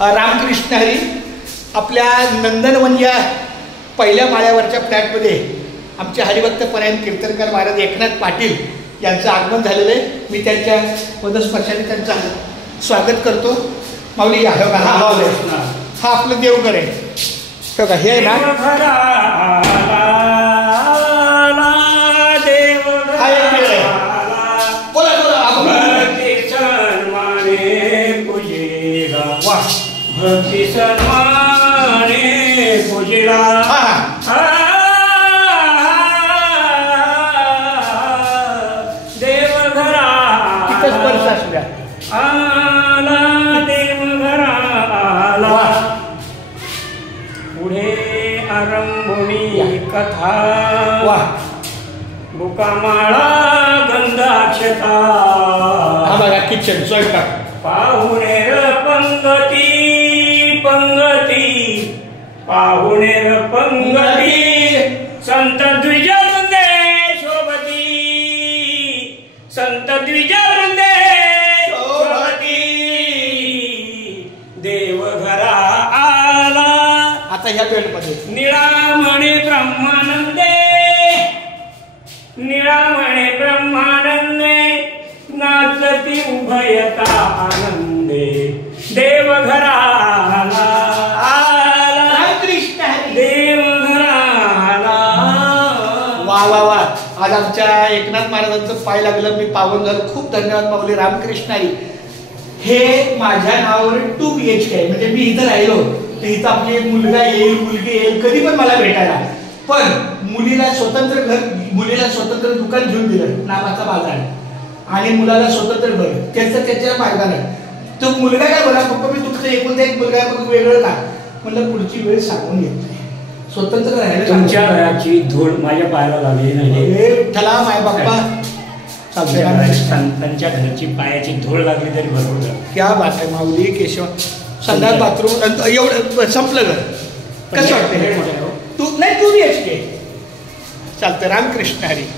रामकृष्ण हरी. आपल्या नंदनवन या पहिल्या माळ्यावरच्या फ्लॅटमध्ये आमचे हरिभक्त परायण कीर्तनकार महाराज एकनाथ पाटील यांचं आगमन झालेलं आहे. मी त्यांच्या पदस्पर्शाने त्यांचं स्वागत करतो. माऊली या. हा आपलं देवघर आहे. बघा हे आहे ना, भक्ति सन्माने पूजिला देवघरा आला देवघरा आला. पुढे आरंभोणी कथा बुकामाळा गंधाक्षता. हा बघा किचन स्वयंपाक. पाहुणेर पंगती पंगती पाहुणेर पंगती संत द्विजवृंदे शोभती संत द्विजवृंदे शोभती देवघरा आला. आता ह्या बेडमध्ये निळामणे ब्रह्मानंदे निळामणे ब्रह्मानंदे नाचती उभयता आनंदे देवघरा आला रामकृष्ण हरी. देवघरा आला. वा वा वा. आज आमच्या एकनाथ महाराजांचं पाय लागलं, मी पावन झालो. खूप धन्यवाद माऊली. रामकृष्ण हरी. हे माझ्या नावावर 2 BHK आहे. म्हणजे मी इथं राहिलो तर इथं आपली मुलगा येईल मुलगी येईल कधी पण मला भेटायला. पण मुलीला स्वतंत्र घर, मुलीला स्वतंत्र दुकान घेऊन दिलं नावाचा बाजार आणि मुलाला स्वतंत्र घर. त्याचं त्याच्या मार्गाने तो मुलगा काय बोला, पप्पा मी तुमचं एकुलता एक मुलगा आहे, मग वेगळं का. म्हणलं पुढची वेळ सांगून येत नाही. स्वतंत्र राहायला तुमच्या घराची धूळ माझ्या पायाला लागली नाही. ठला माय बाप्पा. संतांच्या घराची पायाची धूळ लागली तरी बरोबर. क्या बात आहे माऊली. केशव संडास बाथरूम एवढं संपलं घर. कसं वाटतं? 2 BHK चालतं. रामकृष्ण हरी.